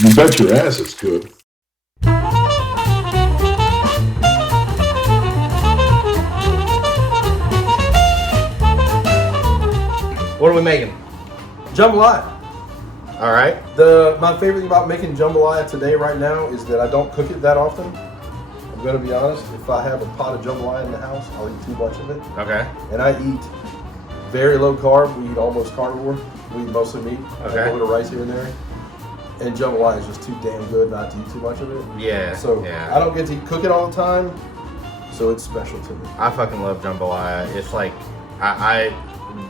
You bet your ass it's good. What are we making? Jambalaya. All right. My favorite thing about making jambalaya today, right now, is that I don't cook it that often. I'm gonna be honest. If I have a pot of jambalaya in the house, I'll eat too much of it. Okay. And I eat very low carb. We eat almost carnivore. We eat mostly meat. Okay. A little bit of rice here and there. And jambalaya is just too damn good not to eat too much of it. Yeah. So yeah. I don't get to cook it all the time. So it's special to me. I fucking love jambalaya. It's like I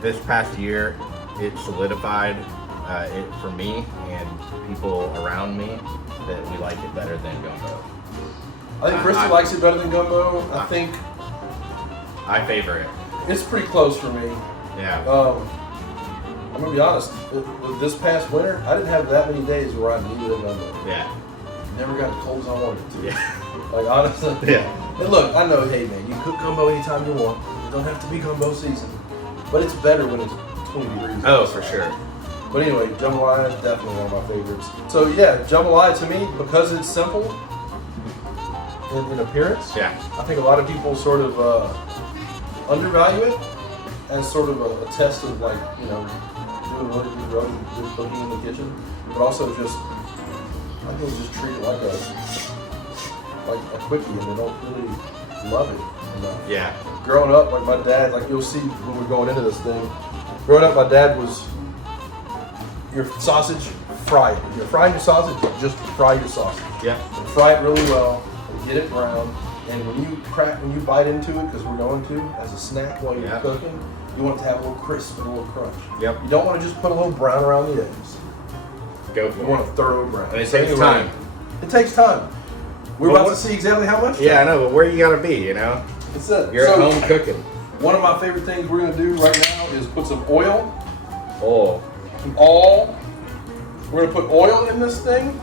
this past year it solidified it for me and people around me that we like it better than gumbo. I think Krista likes it better than gumbo. I think I favor it. it's pretty close for me. Yeah. I'm gonna be honest. This past winter, I didn't have that many days where I needed a gumbo. Yeah. Never got as cold as I wanted to. Yeah. Like honestly. Yeah. And look, I know, hey man, you can cook gumbo anytime you want. It don't have to be gumbo season. But it's better when it's 20 degrees. Oh, for sure. But anyway, jambalaya is definitely one of my favorites. So yeah, jambalaya to me, because it's simple in appearance, Yeah. I think a lot of people sort of undervalue it as sort of a test of like, you know, doing really good cooking in the kitchen, but also just, I think just treat it like a quickie, and they don't really love it enough. Yeah. Growing up, like my dad, like you'll see when we're going into this thing, growing up my dad was, your sausage, fry it. If you're frying your sausage, just fry your sausage. Yeah. And fry it really well, and get it brown, and when you bite into it, because we're going to, as a snack while you're cooking, you want it to have a little crisp and a little crunch. Yep. You don't want to just put a little brown around the edges. Go for You it. want a thorough brown. And it takes time. It takes time. We're about to see exactly how much time. Yeah, I know, but where you gotta be, you know? That's it. You're at home cooking. One of my favorite things we're gonna do right now is put some oil. Oh. We're gonna put oil in this thing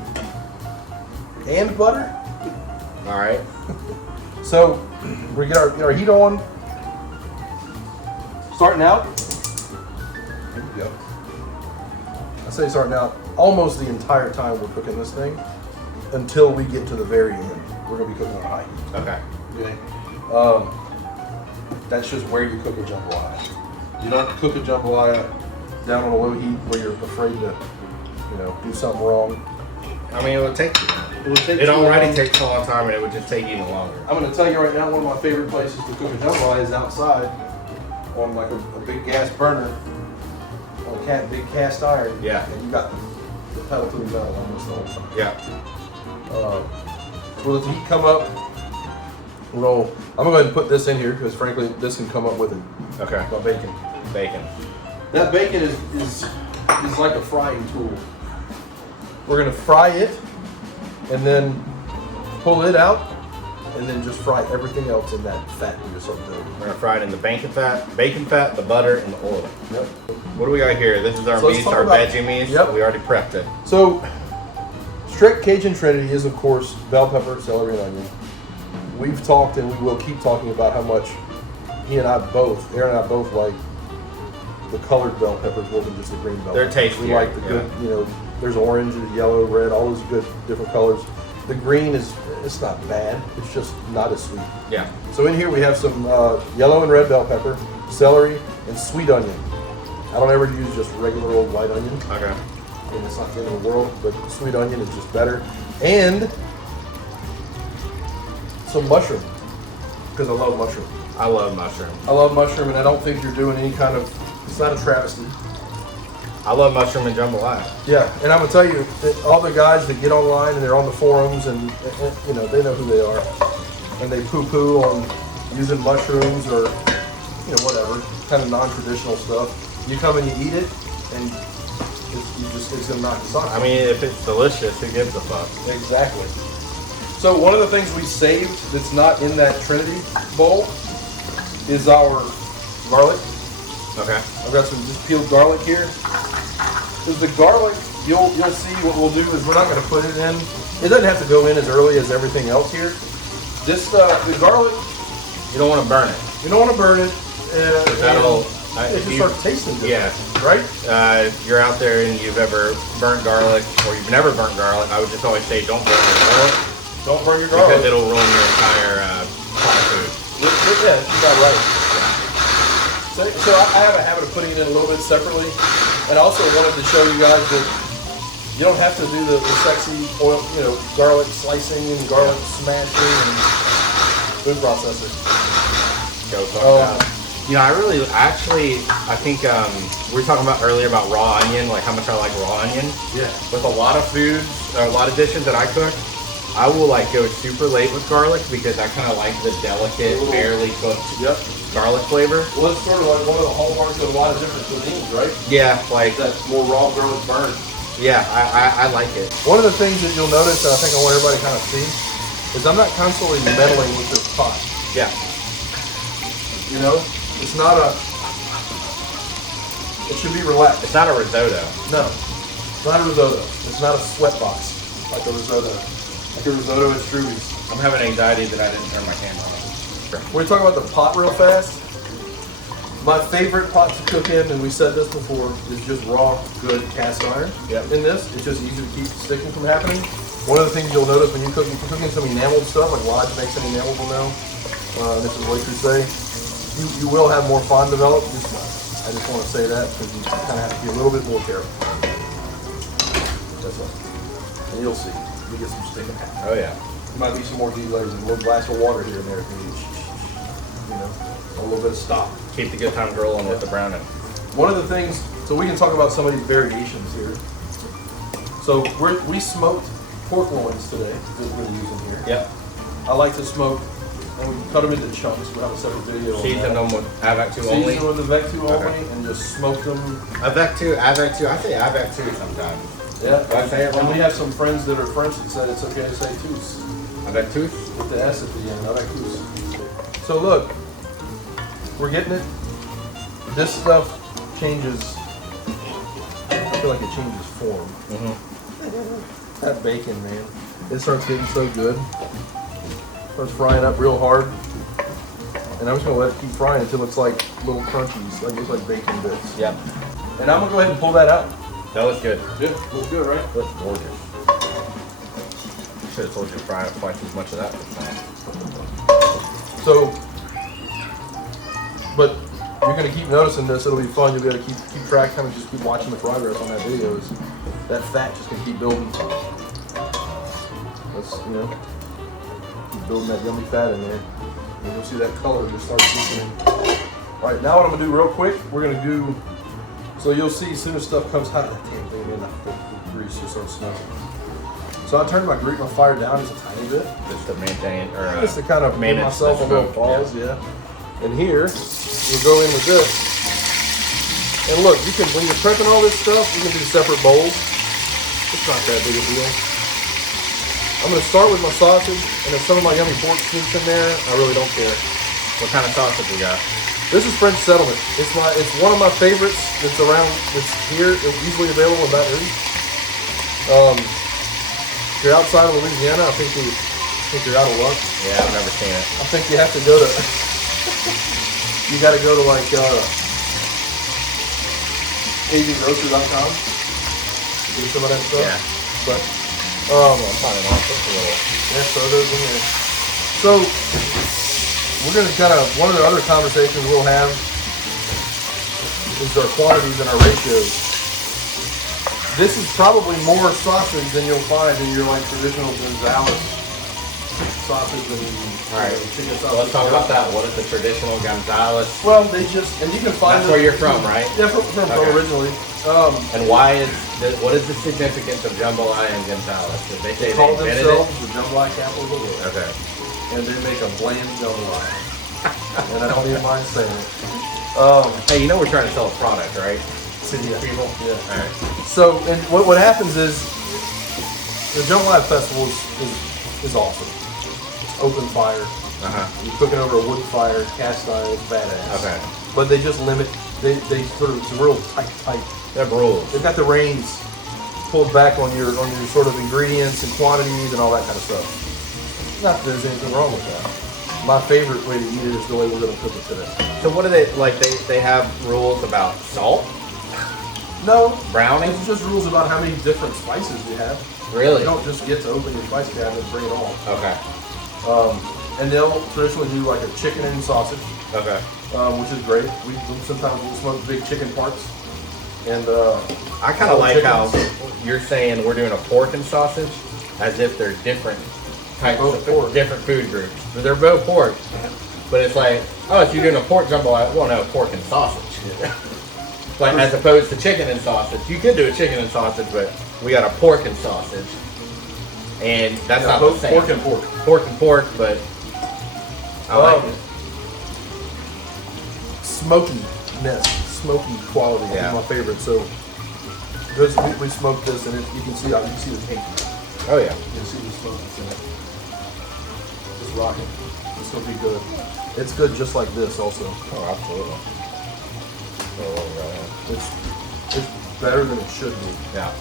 and butter. All right. So we get our heat on. Starting out. Here we go. I say starting out almost the entire time we're cooking this thing until we get to the very end. We're gonna be cooking on high heat. Okay. Okay. That's just where you cook a jambalaya. You don't cook a jambalaya down on a low heat where you're afraid to, you know, do something wrong. I mean, it would take. It already takes a long time, and it would just take even longer. I'm going to tell you right now, one of my favorite places to cook a jambalaya is outside on like a big gas burner, on a big cast iron. Yeah. And you got the pedal to the metal almost the whole time. Yeah. We'll let the heat come up. I'm going to go ahead and put this in here because frankly, this can come up with it. Okay. My bacon. Bacon. That bacon is like a frying tool. We're going to fry it and then pull it out and then just fry everything else in that fat we just started doing. We're gonna fry it in the bacon fat, the butter, and the oil. Yep. What do we got here? This is our let's meat, talk our about- veggie meat. Yep. We already prepped it. So, strict Cajun Trinity is, of course, bell pepper, celery, and onion. We've talked and we will keep talking about how much Aaron and I both like the colored bell peppers more than just the green bell They're peppers. We tastier, like the good, you know, there's orange, and yellow, red, all those good different colors. The green it's not bad, it's just not as sweet. Yeah. So in here we have some yellow and red bell pepper, celery, and sweet onion. I don't ever use just regular old white onion. Okay. And it's not the end of the world, but sweet onion is just better. And some mushroom, because I love mushroom. I love mushroom. I love mushroom, and I don't think you're doing any kind of, it's not a travesty. I love mushroom and jambalaya. Yeah, and I'm gonna tell you, that all the guys that get online and they're on the forums and you know, they know who they are, and they poo-poo on using mushrooms or, you know, whatever, kind of non-traditional stuff. You come and you eat it, and it's gonna knock you off. I mean, if it's delicious, who gives a fuck? Exactly. So one of the things we saved that's not in that Trinity bowl is our garlic. Okay. I've got some just peeled garlic here. Because the garlic, you'll see what we'll do is we're not going to put it in. It doesn't have to go in as early as everything else here. This the garlic, You don't want to burn it. you don't want to burn it. That'll It just starts tasting good. Yeah. Right? You're out there and you've ever burnt garlic, or you've never burnt garlic, I would just always say don't burn your garlic. Don't burn your garlic. Because it'll ruin your entire pot of food. Yeah, you got right. So I have a habit of putting it in a little bit separately. And I also wanted to show you guys that you don't have to do the sexy oil, garlic slicing and garlic smashing and food processor. Go I think we were talking about earlier about raw onion, like how much I like raw onion. Yeah. With a lot of foods, a lot of dishes that I cook, I will like go super late with garlic because I kind of like the delicate, barely cooked garlic flavor. Well, it's sort of like one of the hallmarks of a lot of different cuisines, right? Yeah, like that more raw garlic burn. Yeah, I like it. One of the things that you'll notice, and I think I want everybody to kind of see, is I'm not constantly meddling with this pot. Yeah. It's not it should be relaxed. It's not a risotto. No, it's not a risotto. It's not a sweat box like a risotto. Like a risotto at Struby's. I'm having anxiety that I didn't turn my camera on. We're talking about the pot real fast. My favorite pot to cook in, and we said this before, is just raw, good cast iron. Yep. In this, it's just easy to keep sticking from happening. One of the things you'll notice when you cook, if you're cooking some enameled stuff, like Lodge makes an enameled one now, this is what you say, you will have more fond develop. I just want to say that because you kind of have to be a little bit more careful. That's all. And you'll see. You get some sticking. Oh yeah. There might be some more delayers and a little glass of water here and there if you need, a little bit of stop. Keep the good times rolling with the browning. One of the things, so we can talk about some of these variations here. So we smoked pork loins today that we're using here. Yep. I like to smoke, and we cut them into chunks. We'll have a separate video. Season them with Avec 2 only. Season with the Avec 2 only, and just smoke them. Avec 2. I say Avec 2 sometimes. Yeah. Do I say it wrong? And we have some friends that are French that said it's okay to say tous. Avec 2? With the S at the end, Avec tous. So look, we're getting it. This stuff changes. I feel like it changes form. Mm-hmm. That bacon, man, it starts getting so good. Starts frying up real hard, and I'm just gonna let it keep frying until it's like little crunchies, like it's like bacon bits. Yep. And I'm gonna go ahead and pull that out. That looks good. Good. Looks good, right? Looks gorgeous. Should have told you to fry up twice as much of that. So, but you're gonna keep noticing this. It'll be fun. You'll be able to keep track, kind of just keep watching the progress on that videos. That fat just gonna keep building. Let's keep building that yummy fat in there. And you'll see that color just start deepening. All right, now what I'm gonna do real quick, we're gonna do. So you'll see as soon as stuff comes hot, that damn thing, man, the grease just starts smelling. So I turned my fire down just a tiny bit. Just to maintain, or just to kind of give myself a little pause, yeah. And here, we'll go in with this. And look, you can, when you're prepping all this stuff, you can do separate bowls. It's not that big a deal. I'm gonna start with my sausage, and if some of my yummy pork sneaks in there, I really don't care. What kind of sausage we got? This is French Settlement. It's one of my favorites. It's here. It's easily available in Baton Rouge. If you're outside of Louisiana, I think you're out of luck. Yeah, I've never seen it. I think you have to go to. You got to go to like CajunGrocer.com. Do some of that stuff. Yeah. But I'm finding out just a little. Yeah, throw those in there. So we're gonna one of the other conversations we'll have is our quantities and our ratios. This is probably more sausage than you'll find in your like traditional Gonzales sausage and chicken sausage. So let's talk about that. What is the traditional Gonzales? Well, and you can find. That's where you're from, right? Yeah, from originally. And what is the significance of jambalaya and Gonzales? Did they say call they invented themselves it? the jambalaya capital of the world. Okay. And they make a bland jambalaya. And I don't even mind saying it. Hey, we're trying to sell a product, right? City people. Yeah. All right. So, and what happens is the Jambalaya Festival is awesome. It's open fire. You're cooking over a wood fire, cast iron, it's badass. Okay. But they just limit. They sort of, it's a real tight. They're rules. They've got the reins pulled back on your sort of ingredients and quantities and all that kind of stuff. Not that there's anything wrong with that. my favorite way to eat it is the way we're going to cook it today. So what do they like? They have rules about salt, No, browning. it's just rules about how many different spices you have. Really? You don't just get to open your spice cabinet and bring it all. Okay. And they'll traditionally do like a chicken and sausage, Okay. which is great. Sometimes we'll smoke big chicken parts. And I kind of like how you're saying we're doing a pork and sausage, as if they're different types Both of pork. different food groups. But they're both pork. But it's like, oh, if you're doing a pork jambalaya, well, no, pork and sausage. Like as opposed to chicken and sausage. You could do a chicken and sausage, but we got a pork and sausage, and that's not the both same. pork and pork. Pork and pork, but I like it. Smokiness, smoky quality Yeah. is my favorite. So we smoked this, and you can see the pink. Oh yeah. You can see the smoke that's in it. It's rocking. This will be good. It's good just like this also. Oh, absolutely. It's better than it should be. Yeah.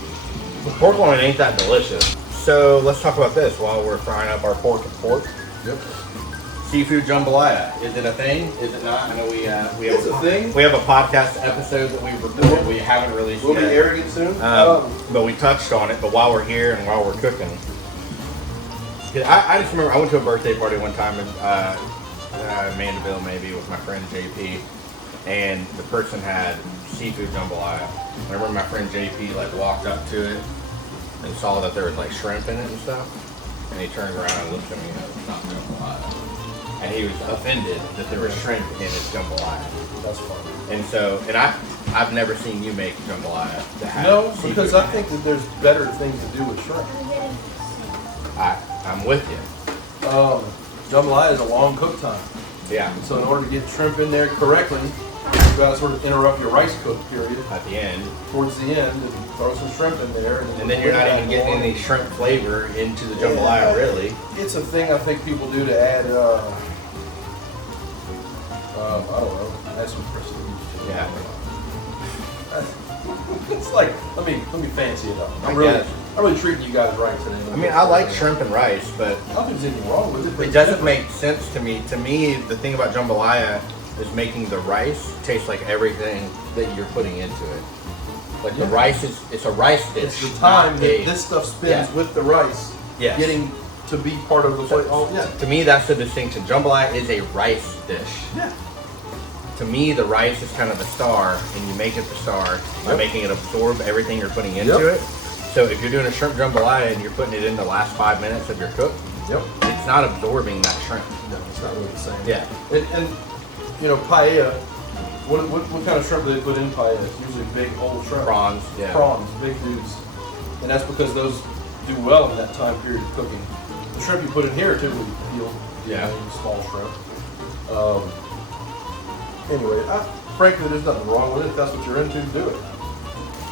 The pork one ain't that delicious. So let's talk about this while we're frying up our pork and pork. Yep. Seafood jambalaya. Is it a thing? Is it not? I know we have It's a thing. We have a podcast episode that we recorded. We haven't released We'll yet. be airing it soon. But we touched on it. But while we're here and while we're cooking, I just remember I went to a birthday party one time in Mandeville, maybe with my friend JP, and the person had seafood jambalaya. I remember my friend JP like walked up to it and saw that there was like shrimp in it and stuff, and he turned around and looked at me and it was not jambalaya, and he was offended that there was shrimp in his jambalaya. That's funny. And so, I've never seen you make jambalaya that has No, seafood because in I it. think that there's better things to do with shrimp. I'm with you. Jambalaya is a long cook time. Yeah. So in order to get shrimp in there correctly, you've got to sort of interrupt your rice cook period At the end, towards the end and throw some shrimp in there. and then you're not even getting any shrimp flavor into the jambalaya, really. It's a thing I think people do to add, I don't know, add some prestige to it. Yeah. It's like, let me fancy it up. I'm guess. really treating you guys right today. I mean, I like shrimp and rice, but I don't think there's anything wrong with it. but it doesn't make sense to me. To me, the thing about jambalaya is making the rice taste like everything that you're putting into it. Like the rice it's a rice dish. It's the time not that a- this stuff spends Yeah. with the rice, Yes. getting to be part of the plate. Oh, yeah. To me, that's the distinction. Jambalaya is a rice dish. Yeah. To me, the rice is kind of the star, and you make it the star by Yep. making it absorb everything you're putting into Yep. it. So if you're doing a shrimp jambalaya and you're putting it in the last 5 minutes of your cook, Yep. it's not absorbing that shrimp. No, it's not really the same. Yeah. And you know, paella, what kind of shrimp do they put in paella? It's usually big whole shrimp. Prawns, yeah. Prawns, big dudes. And that's because those do well in that time period of cooking. The shrimp you put in here too will peel. Yeah. Small shrimp. Anyway, frankly, there's nothing wrong with it. If that's what you're into, do it.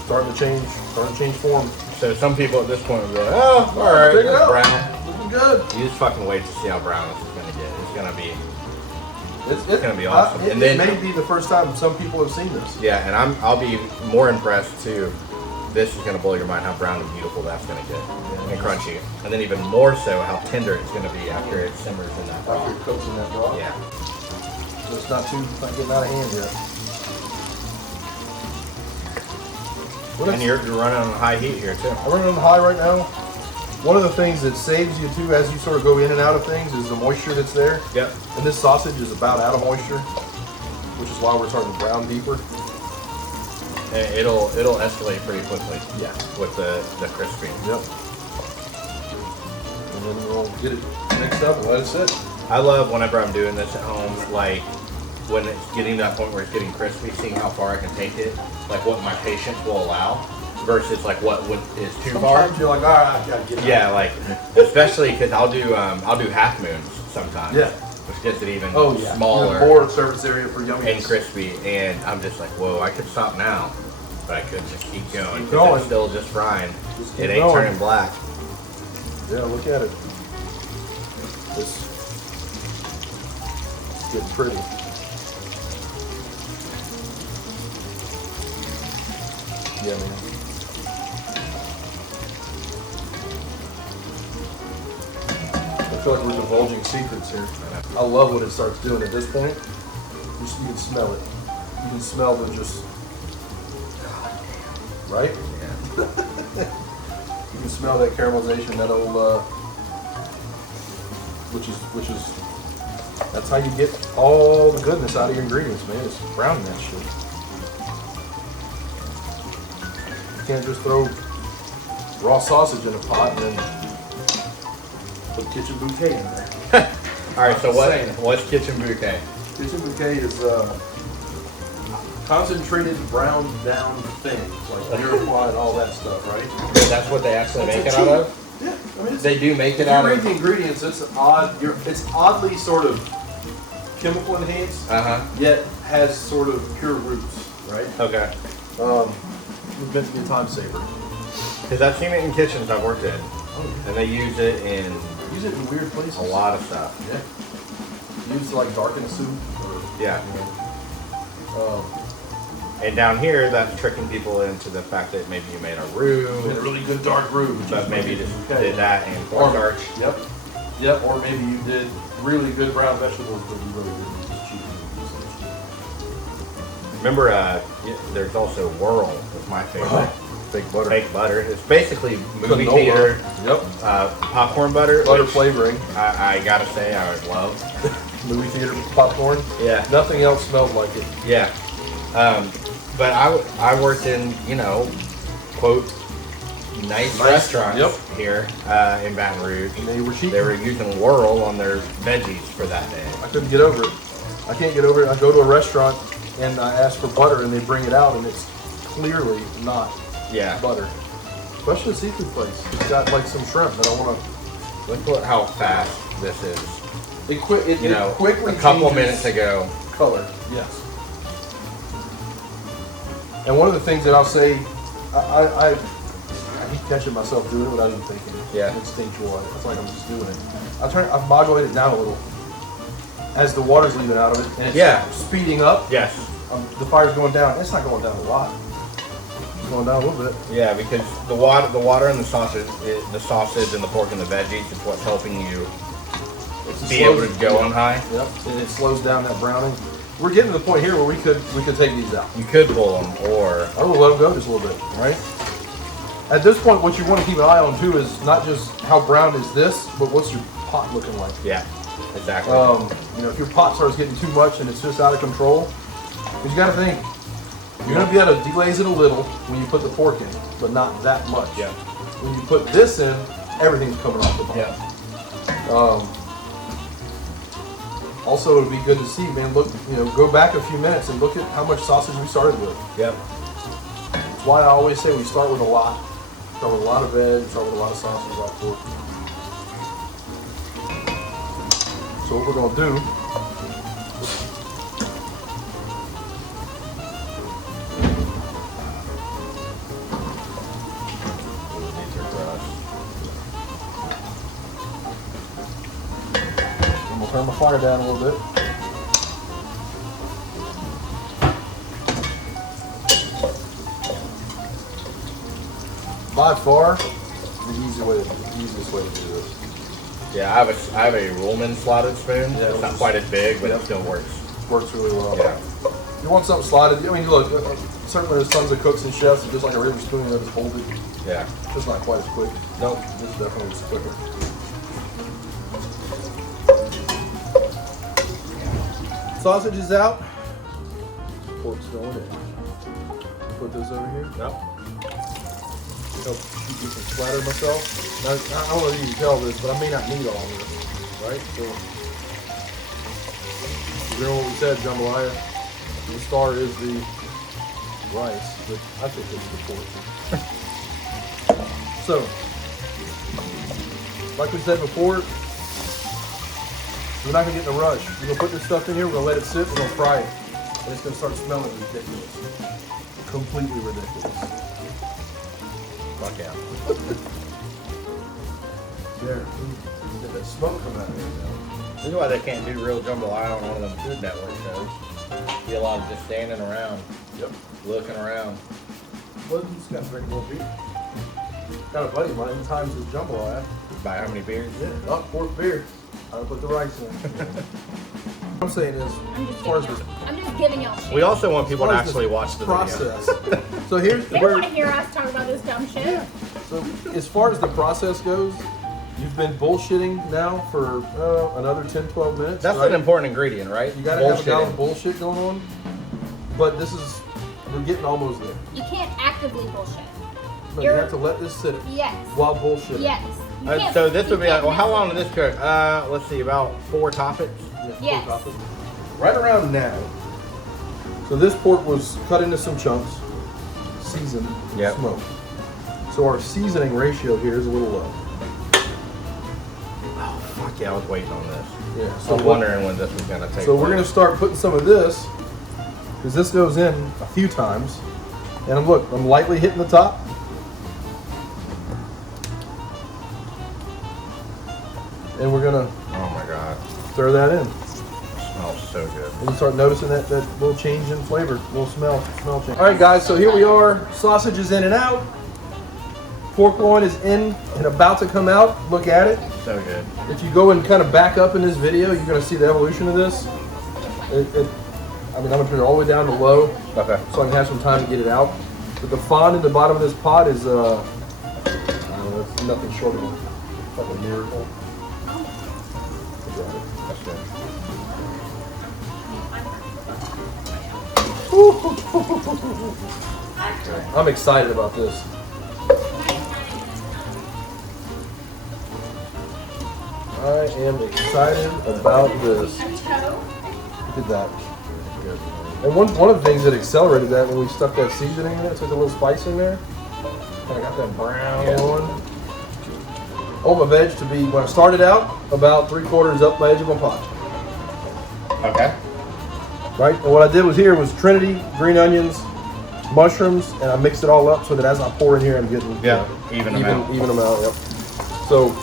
Starting to change form. So some people at this point will be like, oh, all right, Check it that's out. brown. Looking good. You just fucking wait to see how brown this is going to get. It's going to be, It's gonna be awesome. It And then- may be the first time some people have seen this. yeah, and I'll be more impressed too. This is going to blow your mind how brown and beautiful that's going to get, and crunchy. And then even more so how tender it's going to be after it simmers in that After broth. it cooks in that broth. Yeah. So it's not getting out of hand yet. And you're running on high heat here too. I'm running on high right now. One of the things that saves you too as you sort of go in and out of things is the moisture that's there. Yep. And this sausage is about out of moisture, which is why we're starting to brown deeper. And it'll escalate pretty quickly. Yeah. With the crispy. Yep. And then we'll get it mixed up and let it sit. I love whenever I'm doing this at home, like when it's getting to that point where it's getting crispy, seeing how far I can take it, like what my patience will allow, versus like what is too far. Sometimes you're like, all right, I gotta get it. Yeah, like especially because I'll do half moons sometimes. Yeah. Which gets it even Yeah. smaller More surface area for yummy. and crispy, and I'm just like, whoa, I could stop now, but I could just keep going. Keep 'cause going. It's still just frying. Just keep It ain't going. turning black. Yeah, look at it. It's getting pretty. Yeah, man. feel like we're divulging secrets here. I love what it starts doing at this point. You can smell it. You can smell the just, right? Yeah. You can smell that caramelization, that old, which is, that's how you get all the goodness out of your ingredients, man. It's browning that shit. You can't just throw raw sausage in a pot and then put kitchen bouquet in there. All right, so what's kitchen bouquet? Kitchen bouquet is concentrated browned down things like Iroquois and all that stuff, right? That's what they actually make it out of? Yeah, I mean, They do make it if out you read of. the ingredients, it's odd. It's oddly sort of chemical enhanced, yet has sort of pure roots, right? Okay. It's meant to be a time saver. Because I've seen it in kitchens I've worked in, and they use it in Use it in weird places. a lot of stuff. Yeah. Used to like darken a soup. Or, Yeah. You know, And down here, that's tricking people into the fact that maybe you made a roux, a really good dark roux, but maybe you just did that and cornstarch. Yep. Yep. Or maybe you did really good brown vegetables, but you really didn't use cheap ingredients. Remember, there's also Whirl, is my favorite. Fake butter. Fake butter. It's basically movie Canola. theater Yep. popcorn butter. Butter which flavoring. I gotta say, I would love. Movie theater popcorn. Yeah. Nothing else smells like it. Yeah. But I worked in, quote, nice restaurants here in Baton Rouge. And they were cheap. They were using Whirl on their veggies for that day. I couldn't get over it. I can't get over it. I go to a restaurant and I ask for butter and they bring it out and it's clearly not butter. Especially a seafood place. It's got like some shrimp that I want to. Look at how fast this is. It quickly a couple changes minutes ago. color. Yes. And one of the things that I'll say, I keep catching myself doing it without even thinking. Yeah. Instinctual. It's like I'm just doing it. I've modulated it down a little as the water's leaving out of it, and it's speeding up. Yes. The fire's going down. It's not going down a lot. It's going down a little bit. Yeah, because the water and the sausage and the pork and the veggies is what's helping you be able to go on high. Yep. And it slows down that browning. We're getting to the point here where we could take these out. You could pull them, or I will let them go just a little bit, right? At this point, what you want to keep an eye on too is not just how brown is this, but what's your pot looking like. Yeah, exactly. If your pot starts getting too much and it's just out of control, because you got to think, you're going to be able to deglaze it a little when you put the pork in, but not that much. Yeah. When you put this in, everything's coming off the bottom. Yeah. Also, it would be good to see, man. Look, go back a few minutes and look at how much sausage we started with. Yep. That's why I always say we start with a lot. Start with a lot of veg, start with a lot of sausage, a lot of pork. So what we're gonna do turn the fire down a little bit. By far, the easiest way to do this. Yeah, I have a Ruhlman slotted spoon. Yeah, it's not quite as big, but it still works. Works really well. Yeah. You want something slotted? I mean, look, certainly there's tons of cooks and chefs that just like a regular spoon that is folded. Yeah. Just not quite as quick. Nope. This definitely is quicker. Sausage is out. Pork's going in. Put this over here. Yep. Help keep me from splattering myself. Now, I don't know if you can tell this, but I may not need all of this, right? So, you know what we said, jambalaya? The star is the rice, but I think it's the pork. So, like we said before, we're not gonna get in a rush. We're gonna put this stuff in here, we're gonna let it sit, we're gonna fry it. And it's gonna start smelling ridiculous. Completely ridiculous. Fuck yeah. There. Get that smoke coming out of here This is why they can't do real jambalaya on one of them Food Network shows. Be a lot of just standing around, Yep. looking around. Well, you just gotta drink a little beer. Got a buddy of mine times his jambalaya. By how many beers? Yeah, not 4th beer. I put the rice in. What I'm saying is, as far as this I'm just giving y'all shit. We also want people to as actually this watch the process. video. So here's They where. want to hear us talk about this dumb shit. Yeah. So as far as the process goes, you've been bullshitting now for another 10, 12 minutes. That's right? an important ingredient, right? You gotta have a gallon of Bullshitting. bullshit going on. But we're getting almost there. You can't actively bullshit. No, you have to let this sit Yes. while bullshitting. Yes. You can't- So this you would be like, can't well, how mess long it. did this cook? Let's see, about 4 toppings. Yes. Right around now. So this pork was cut into some chunks, seasoned, Yep. smoked. So our seasoning ratio here is a little low. Oh, fuck yeah, I was waiting on this. Yeah. I was wondering when this was gonna take So we're place. gonna start putting some of this, because this goes in a few times. And look, I'm lightly hitting the top. And we're gonna Oh my god, stir that in. smells so good. And you start noticing that little change in flavor, little smell change. All right, guys, so here we are. Sausage is in and out. Pork loin is in and about to come out. Look at it. So good. If you go and kind of back up in this video, you're going to see the evolution of this. I mean, I'm going to turn it all the way down to low Okay. so I can have some time to get it out. But the fond in the bottom of this pot is, I don't know, it's nothing short of a fucking miracle. That's good. I'm excited about this. I am excited about this. Look at that. And one of the things that accelerated that when we stuck that seasoning in it, took a little spice in there. Kind of got that brown on. Oh, my veg to be, when I started out, about 3/4 up the edge of my pot. Okay. Right? And what I did was here was trinity, green onions, mushrooms, and I mixed it all up so that as I pour in here, I'm getting Yeah, even them out. Even them out, yep. So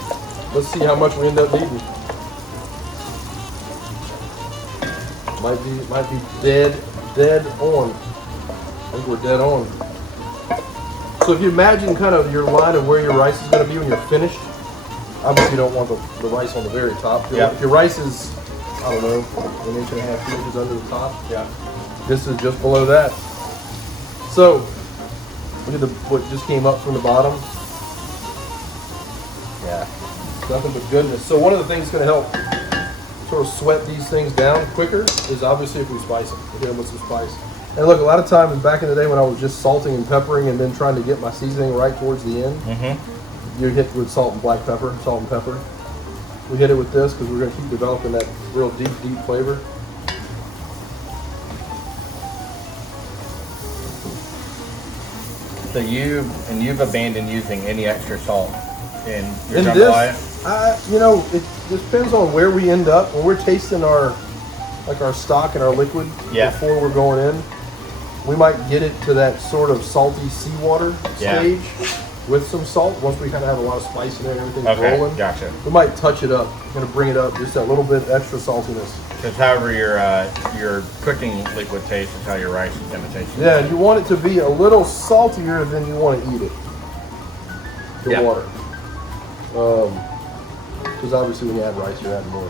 let's see how much we end up needing. Might be dead on. I think we're dead on. So if you imagine kind of your line of where your rice is going to be when you're finished, obviously you don't want the rice on the very top. Yeah. If your rice is, I don't know, 1.5 inches, 2 inches under the top, Yeah. this is just below that. So look at what just came up from the bottom. Yeah. Nothing but goodness. So one of the things that's going to help sort of sweat these things down quicker is obviously if we spice them. We hit them with some spice. And look, a lot of times back in the day when I was just salting and peppering and then trying to get my seasoning right towards the end, you hit with salt and black pepper, salt and pepper. We hit it with this because we're going to keep developing that real deep flavor. So you've abandoned using any extra salt in your In jambalaya? this, you know, it depends on where we end up. When we're tasting our stock and our liquid Yeah. before we're going in, we might get it to that sort of salty seawater Yeah. stage with some salt. Once we kind of have a lot of spice in there and everything's Okay, rolling, gotcha. we might touch it up. We're gonna bring it up just that little bit extra saltiness. Because however your cooking liquid tastes is how your rice is going to taste. Yeah, and you want it to be a little saltier than you want to eat it. The Yeah. water. Because obviously when you add rice, you're adding more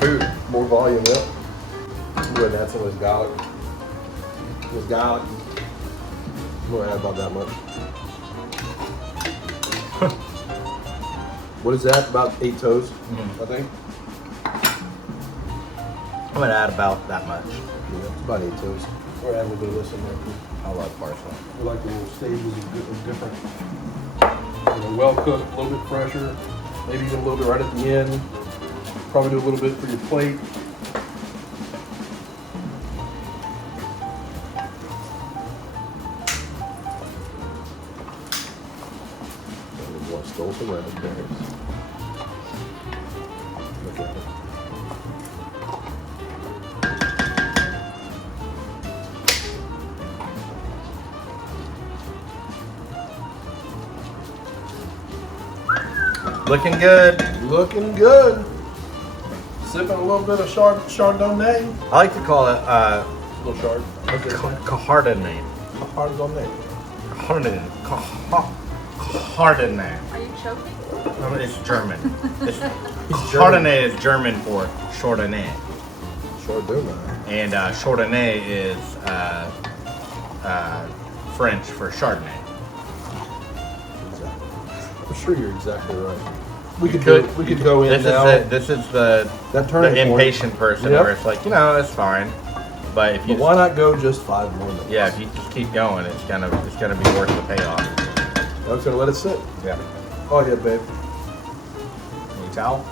food, more volume. Yep. Go ahead and add some of this garlic. This garlic. I'm gonna add about that much. What is that? About 8 toes, I think. I'm going to add about that much. Yeah, it's about 8 toes. We're adding a little bit of this in there too. I love parsley. We like the little stages of different. Well cooked, a little bit fresher, maybe even a little bit right at the end. Probably do a little bit for your plate. Stole some raspberries. Look at it. Looking good. Looking good. Sipping a little bit of Chardonnay. I like to call it A little Chard. Cajardonnay. Chardonnay. Chardonnay. Are you choking? No, it's German. It's, He's German. Chardonnay is German for Chardonnay. Chardonnay. And Chardonnay is French for Chardonnay. I'm sure you're exactly right. We could go in this now. This is the turning point. impatient person Yep. where it's like, it's fine. But if you But why not go just 5 more minutes? yeah, if you just keep going, it's gonna be worth the payoff. I'm just gonna let it sit. Yeah. Oh yeah, babe. Need a towel?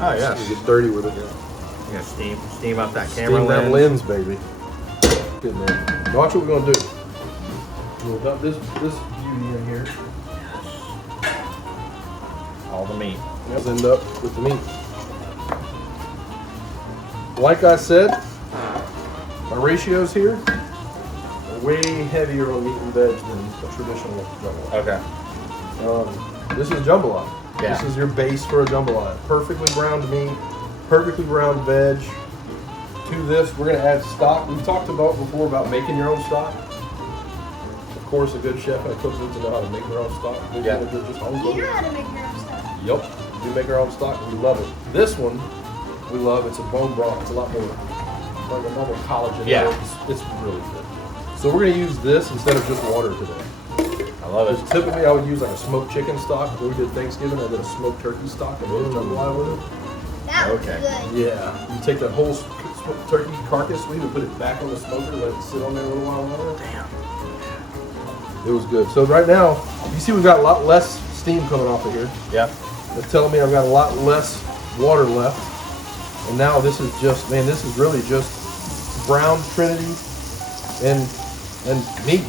Oh yeah. You get dirty with it. You're gonna steam up that camera Steam that lens. lens, baby. Get in there. Watch what we're gonna do. We'll dump this beauty in here. All the meat. Let's end up with the meat. Like I said, my ratios here are way heavier on meat and veg than a traditional jambalaya. Okay. This is jambalaya. Yeah. This is your base for a jambalaya. Perfectly browned meat, perfectly browned veg. To this, we're gonna add stock. We've talked about before about making your own stock. Of course, a good chef and a cook needs to know how to make their own stock. Yeah. Just home You cook know it. how to make your own stuff. Yep, we make our own stock and we love it. This one, we love. It's a bone broth. It's a lot more like a normal collagen. Yeah. It's really good. So we're gonna use this instead of just water today. I love it. Because typically I would use like a smoked chicken stock. When we did Thanksgiving, I did a smoked turkey stock and made a jambalaya with it. That was Okay. good. Yeah, you take that whole smoked turkey carcass, we would put it back on the smoker, let it sit on there a little while longer. It was good. So right now, you see we've got a lot less steam coming off of here. Yep. It's telling me I've got a lot less water left. And now this is just, man, this is really just brown trinity and meat.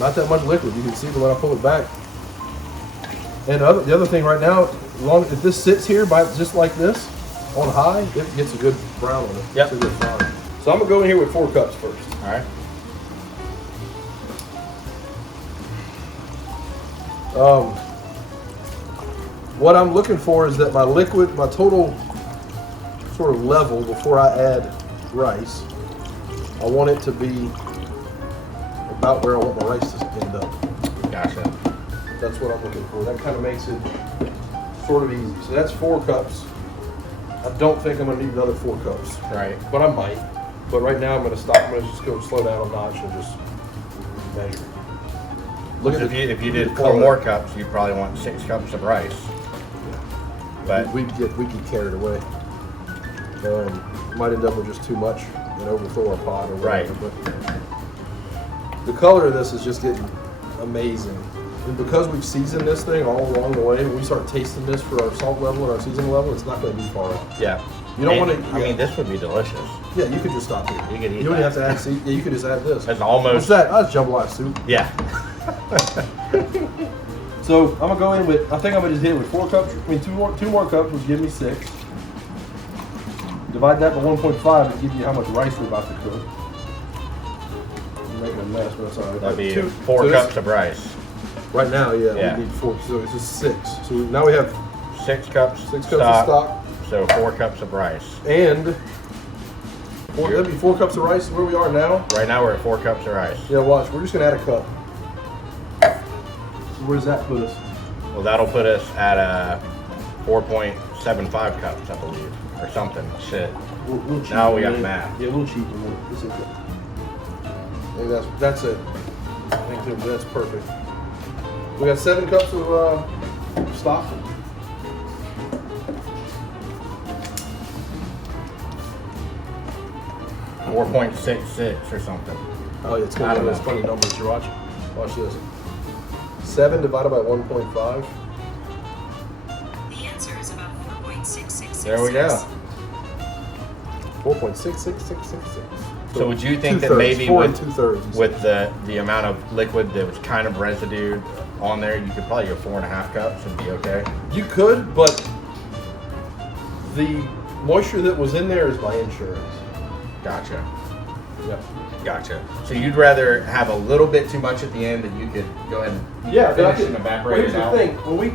Not that much liquid. You can see when I pull it back. And the other thing right now, if this sits here by just like this on high, it gets a good brown on it. Yep. It's a good fry. So I'm gonna go in here with 4 cups first. All right. What I'm looking for is that my total sort of level before I add rice, I want it to be about where I want my rice to end up. Gotcha. That's what I'm looking for. That kind of makes it sort of easy. So that's 4 cups. I don't think I'm gonna need another 4 cups, Right. but I might. But right now I'm gonna stop. I'm gonna just go slow down a notch and just measure. Look at If you did pour 4 more cups, you'd probably want 6 cups of rice. But we get carried away. Might end up with just too much and overfill our pot or whatever. Right. But the color of this is just getting amazing. And because we've seasoned this thing all along the way, when we start tasting this for our salt level and our seasoning level, it's not going to be far off. yeah. You don't And, want to. I mean, this would be delicious. Yeah, you could just stop here. You could eat You don't that. have to add. Yeah, you could just add this. That's What's almost. that? Oh, that's jambalaya soup. Yeah. So I'm gonna go in with. I think I'm gonna just hit it with 4 cups. I mean, two more cups would give me 6. Divide that by 1.5 and give you how much rice we're about to cook. I'm making a mess, but that's all right. That'd be Two- 4 so cups this- of rice. Right now, yeah, Yeah. we need 4. So it's just 6. So now we have 6 cups. 6 cups of stock So 4 cups of rice. and that'd be 4 cups of rice. Where we are now. Right now we're at 4 cups of rice. Yeah, watch. We're just gonna add a cup. So where does that put us? Well, that'll put us at 4.75 cups, I believe, or something. Shit. We'll cheat Now we a got minute. math. Yeah, we'll cheat a minute. This is good. I think that's it. I think that's perfect. We got 7 cups of stock. $4.66 or something. Oh, yeah, it's I gonna be don't those know. funny numbers. You watch. Watch this. 7 divided by 1.5. The answer is about 4.6666. There we go. 4.66666. So would you think that 2/3, maybe 4 with- 2/3. With the amount of liquid that was kind of residued on there, you could probably go 4.5 cups and be okay. You could, but the moisture that was in there is my insurance. Gotcha. Yeah. Gotcha. So you'd rather have a little bit too much at the end, and you could go ahead and Yeah, but I finish could, and well, evaporate here's it the out. thing. When we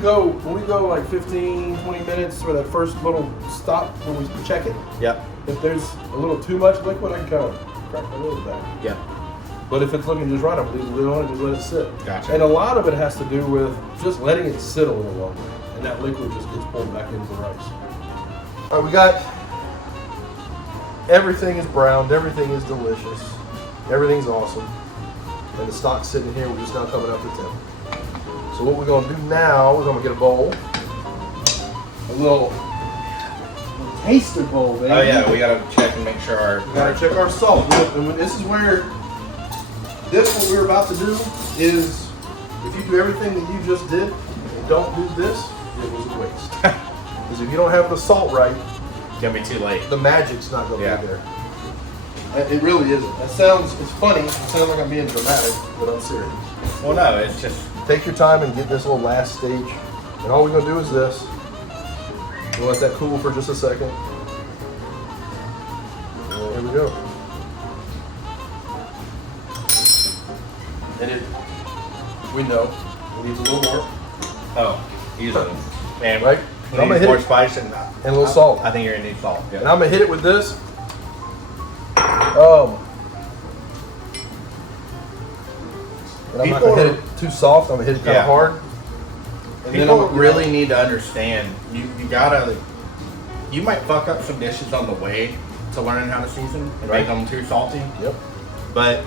go like 15, 20 minutes for that first little stop when we check it, Yep. if there's a little too much liquid, I can kind of crack my lid back. Yep. But if it's looking just right, I'm leaving the lid on and just let it sit. Gotcha. And a lot of it has to do with just letting it sit a little longer. And that liquid just gets pulled back into the rice. All right, we got, everything is browned, everything is delicious, everything's awesome. And the stock's sitting here, we're just now coming up to temp. So what we're gonna do now, we're gonna get a bowl. A little taster bowl, baby. Oh yeah, we gotta check and make sure our. We gotta check our salt. And this is where, what we're about to do is, if you do everything that you just did and don't do this, it was a waste. Because if you don't have the salt right, It's gonna be too late. the magic's not gonna Yeah. be there. It really isn't. It's funny, it sounds like I'm being dramatic, but I'm serious. Well, no, it's just. Take your time and get this little last stage. And all we're gonna do is this. We'll let that cool for just a second. And here we go. And we know, it needs a little more. Oh, easily. And Right? we I'm gonna need hit more it. spice and And a little salt. I think you're gonna need salt. And Yeah. I'm gonna hit it with this. And I'm not People gonna hit are- it too soft. I'm gonna hit it kind Yeah. of hard. And People I'm really need to understand. You gotta. You might fuck up some dishes on the way to learning how to season and Right. make them too salty. Yep. But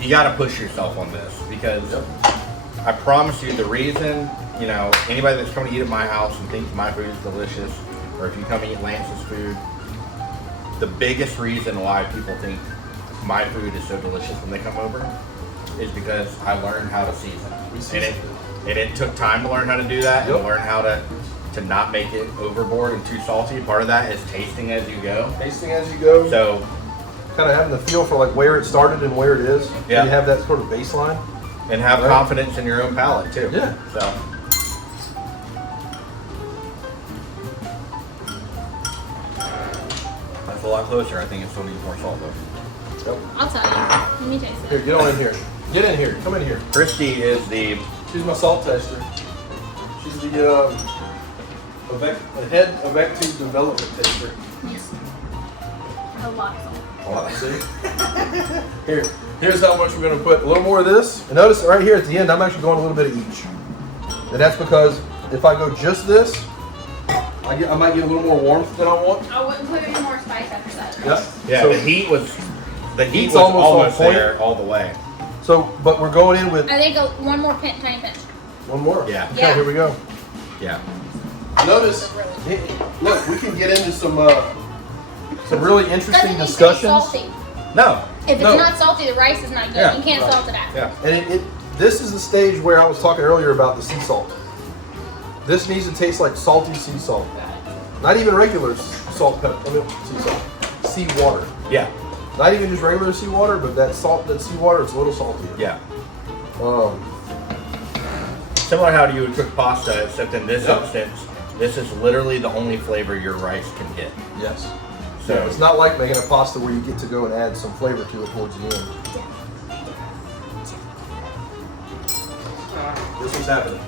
you gotta push yourself on this because Yep. I promise you, the reason, anybody that's coming to eat at my house and thinks my food is delicious, or if you come eat Lance's food, the biggest reason why people think my food is so delicious when they come over is because I learned how to season. And it took time to learn how to do that and Yep. learn how to not make it overboard and too salty. Part of that is tasting as you go. Tasting as you go. So, Kind of having the feel for like where it started and where it is. Yeah. You have that sort of baseline. and have Right. confidence in your own palate too. Yeah. So. That's a lot closer. I think it still needs more salt though. I'll tell you. Let me taste Here, it. get on in here. Get in here. Come in here. Christy is the She's my salt tester. She's the head of active development taster. Yes. A lot of salt. See? Here's how much we're going to put. A little more of this. And notice right here at the end, I'm actually going a little bit of each. And that's because if I go just this, I might get a little more warmth than I want. I wouldn't put any more spice after that. yeah. So, the heat was Heat's almost almost on point. there all the way. but we're going in with I think one more tiny pinch. one more. Yeah. Okay, Yeah. here we go. Yeah. Notice, look, we can get into some really interesting Doesn't need to be discussions. salty. No. If it's No. not salty, the rice is not good. Yeah. You can't Right. salt it out. Yeah. And this is the stage where I was talking earlier about the sea salt. This needs to taste like salty sea salt. Not even regular salt pepper. Sea salt. Sea water. Yeah. Not even just regular sea water, but that sea water is a little saltier. Yeah. Um, Similar how you would cook pasta, except in this Yep. instance, this is literally the only flavor your rice can get. yes. So It's not like making a pasta where you get to go and add some flavor to it towards the end. This one's happening.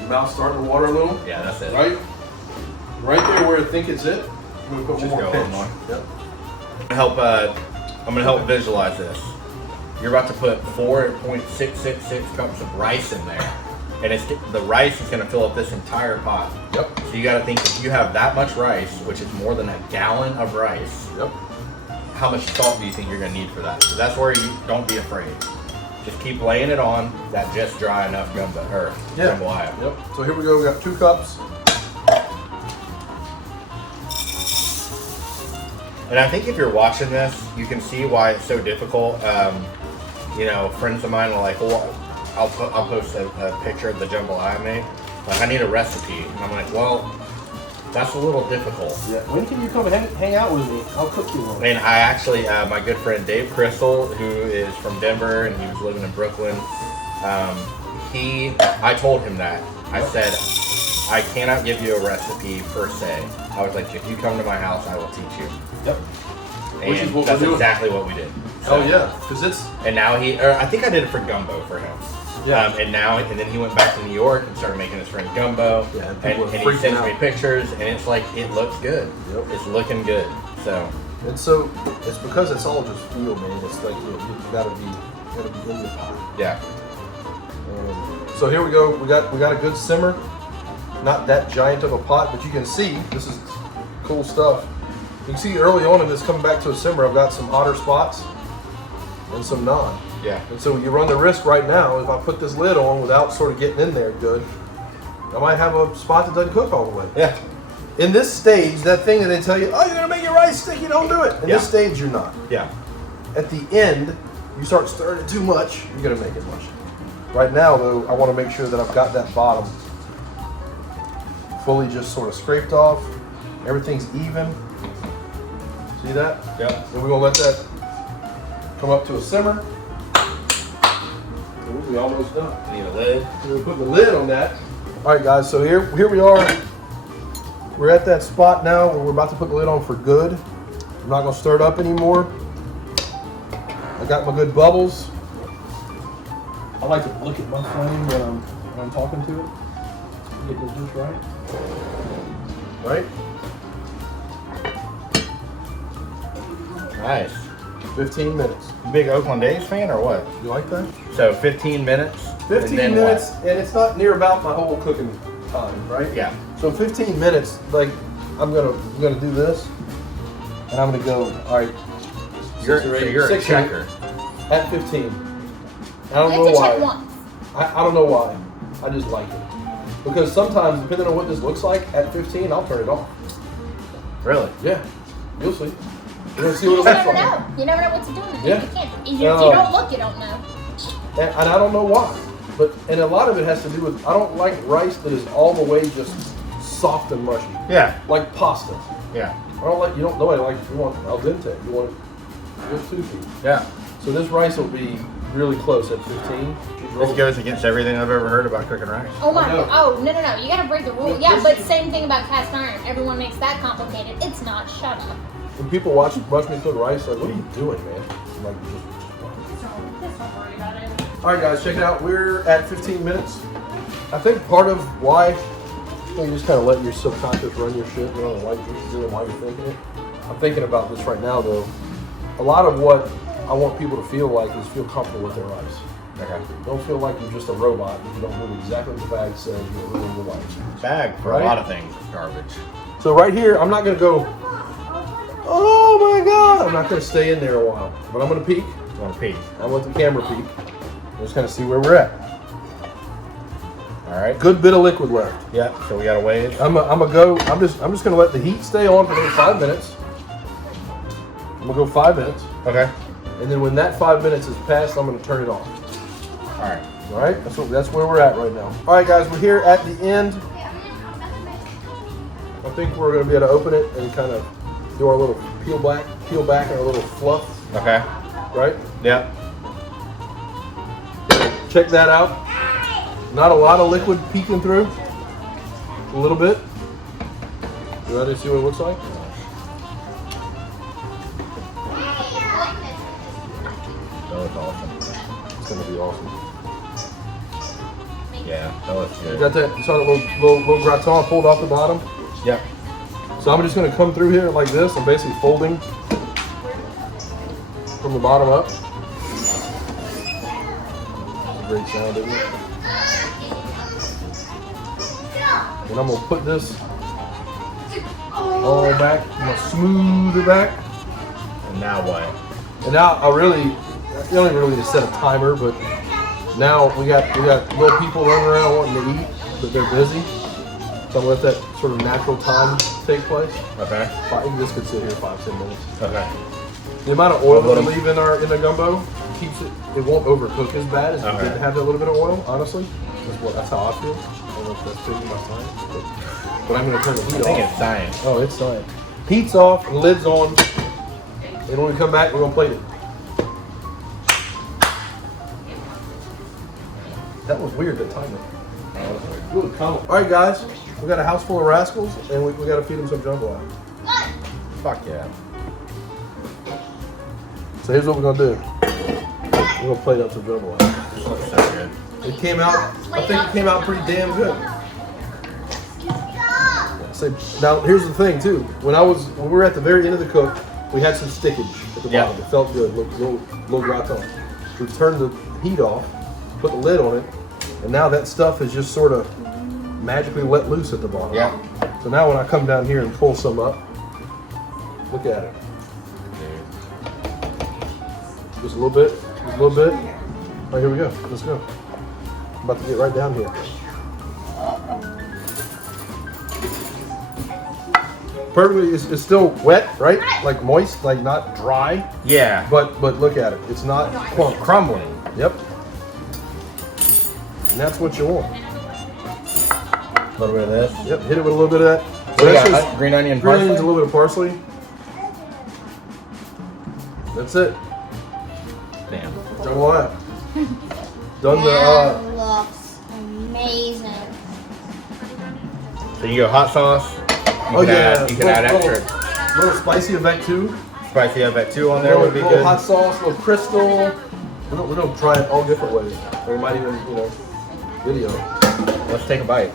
Your mouth's starting to water a little. yeah, that's it. Right there where I think it's it. I'm gonna put Just one more go pinch. one Yep. I'm gonna help visualize this. You're about to put 4.666 cups of rice in there, and the rice is gonna fill up this entire pot. Yep. So you got to think if you have that much rice, which is more than a gallon of rice, Yep. how much salt do you think you're gonna need for that? So that's where you don't be afraid. Just keep laying it on that just dry enough jambalaya. Yep. So here we go. We got 2 cups. And I think if you're watching this, you can see why it's so difficult. Friends of mine are like, well, I'll post a picture of the jambalaya I made. Like, I need a recipe. And I'm like, well, that's a little difficult. Yeah. When can you come and hang out with me? I'll cook you one. And I actually, my good friend Dave Crystal, who is from Denver and he was living in Brooklyn, I told him that. I said, I cannot give you a recipe per se. I was like, if you come to my house, I will teach you. Yep. And Which is what that's we're doing. exactly what we did. Oh yeah, because it's And now I think I did it for gumbo for him. Yeah. And then he went back to New York and started making his friend gumbo. Yeah, and and people are he freaking sends out. me pictures, and it's like, it looks good. Yep. It's looking good. So, it's because it's all just feel, man. It's like you gotta be gotta be in the pot. Yeah. So here we go. We got a good simmer. Not that giant of a pot, but you can see this is cool stuff. You can see early on in this coming back to a simmer, I've got some hotter spots and some non. Yeah. And so you run the risk right now, if I put this lid on without sort of getting in there good, I might have a spot that doesn't cook all the way. Yeah. In this stage, that thing that they tell you, oh, you're gonna make your rice sticky, don't do it. In this stage, you're not. Yeah. At the end, you start stirring it too much, you're gonna make it mush. Right now, though, I wanna make sure that I've got that bottom fully just sort of scraped off. Everything's even. See that? Yep. And we're gonna let that come up to a simmer. Ooh, we almost done. Need a lid. We're putting the lid on that. All right, guys, so here we are. We're at that spot now where we're about to put the lid on for good. I'm not gonna stir it up anymore. I got my good bubbles. I like to look at my flame when I'm talking to it. Get this just right. Right? Nice. 15 minutes. Big Oakland A's fan or what? You like that? So 15 minutes. 15 and then minutes, what? and it's not near about my whole cooking time, right? Yeah. So 15 minutes, like I'm gonna do this, and I'm gonna go. All right. You're a 6 checker. At 15. I don't You know have to why. check once. I don't know why. I just like it. Because sometimes, depending on what this looks like, at 15, I'll turn it off. Really? Yeah. You'll see. You're gonna see You what it just looks never like. know. You never know what's doing. Yeah. You can't. If you don't look, you don't know. And I don't know why. And a lot of it has to do with, I don't like rice that is all the way just soft and mushy. Yeah. Like pasta. Yeah. Nobody likes, you want al dente. You want it just toothy. Yeah. So this rice will be really close at 15. This goes against everything I've ever heard about cooking rice. Oh my I know. god. Oh, no. You gotta break the rule. Look, Yeah, this- but same thing about cast iron. Everyone makes that complicated. It's not. Shut up. When people watch me cook rice, like, what are you doing, man? I'm like, just Don't worry about it. All right, guys, check it out. We're at 15 minutes. I think part of why you just kind of let your subconscious run your shit. You don't know why you're doing, why you're thinking it. I'm thinking about this right now, though. A lot of what I want people to feel like is feel comfortable with their rice. Okay. Don't feel like you're just a robot. You don't do exactly what the bag says. You're ruining your life. Bag for Right? a lot of things. Garbage. So right here, I'm not going to go, oh my God. I'm not going to stay in there a while. But I'm going to peek. You want to peek? I want the camera peek. Just kind of see where we're at. All right. Good bit of liquid left. Yeah. So we got to wait. I'm just gonna let the heat stay on for maybe 5 minutes. I'm gonna go 5 minutes, Okay. and then when that 5 minutes is passed, I'm gonna turn it off. All right. All right, that's where we're at right now. All right, guys, we're here at the end. I think we're gonna be able to open it and kind of do our little peel back, and our little fluff, Okay. right? Yeah. Check that out. Not a lot of liquid peeking through. A little bit. You ready to see what it looks like? That was awesome. It's gonna be awesome. Yeah. That was You good. got that? You saw that little gratin pulled off the bottom? Yep. So I'm just going to come through here like this. I'm basically folding from the bottom up. That's a great sound, isn't it? And I'm going to put this all back. I'm going to smooth it back. And now what? And now you don't even really need to set a timer, but now we got little people running around wanting to eat, but they're busy. So I'm going to let that sort of natural time take place. Okay. This could sit here 5-10 minutes. Okay. The amount of oil that we leave in the gumbo keeps it won't overcook as bad as if it didn't have that little bit of oil, honestly. That's how I feel. I don't know if that's pretty much science, but I'm going to turn the heat I think off. it's science. Oh, it's science. Heat's off, lid's on. And when we come back, we're going to plate it. That was weird, that timing. Really calm. All right, guys. We got a house full of rascals, and we got to feed them some jambalaya. Fuck yeah. So here's what we're going to do. We're going to plate up some jambalaya. This looks so good. It came out, I think it came out pretty damn good. So now here's the thing too. When we were at the very end of the cook, we had some stickage at the Yeah. bottom. It felt good, little gratin. we turn the heat off, put the lid on it, and now that stuff is just sort of magically let loose at the bottom. Yeah. So now when I come down here and pull some up, look at it. Just a little bit, just a little bit. All right, here we go. Let's go. I'm about to get right down here. Perfectly, it's still wet, right? Like moist, like not dry. Yeah. But look at it. It's not clumped. Crumbling. Yep. And that's what you want. A little bit of this. Yep. Hit it with a little bit of that. So we that's got just green onion, green parsley. onions, a little bit of parsley. That's it. Damn. Jambalaya. Done the. That looks amazing. So you go hot sauce. You can add, you can add extra Little spicy avec two. spicy avec two on there Little, would be little good. hot sauce, little crystal. We're gonna try it all different ways. Or we might even, video. Let's take a bite.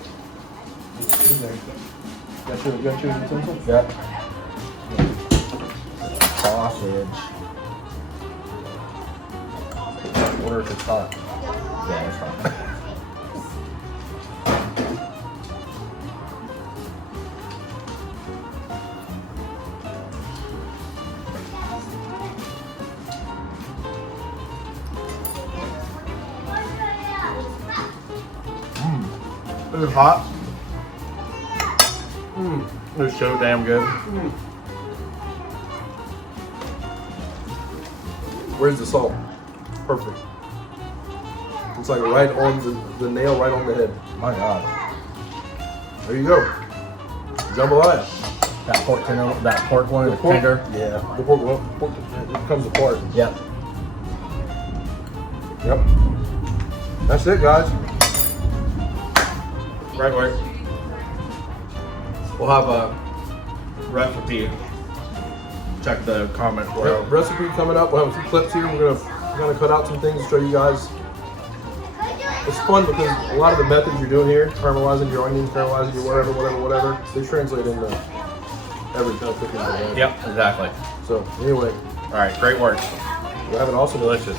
Got your utensil? Yep. Sausage. I wonder if it's hot. Yeah, it's hot. It's hot. It's so damn good. Where's the salt? Perfect. It's like right on the nail, right on the head. My God. There you go. Jambalaya. That pork tender, that pork one, the tender. Yeah. The pork it comes apart. Yep. Yep. That's it, guys. Right work. We'll have a recipe. Check the comment below. Recipe coming up. We'll have a few clips here. We're gonna cut out some things to show you guys. It's fun because a lot of the methods you're doing here, caramelizing your onions, caramelizing your whatever, they translate into every kind of cooking. Yep, exactly. So anyway, All right, great work. we're having awesome Delicious.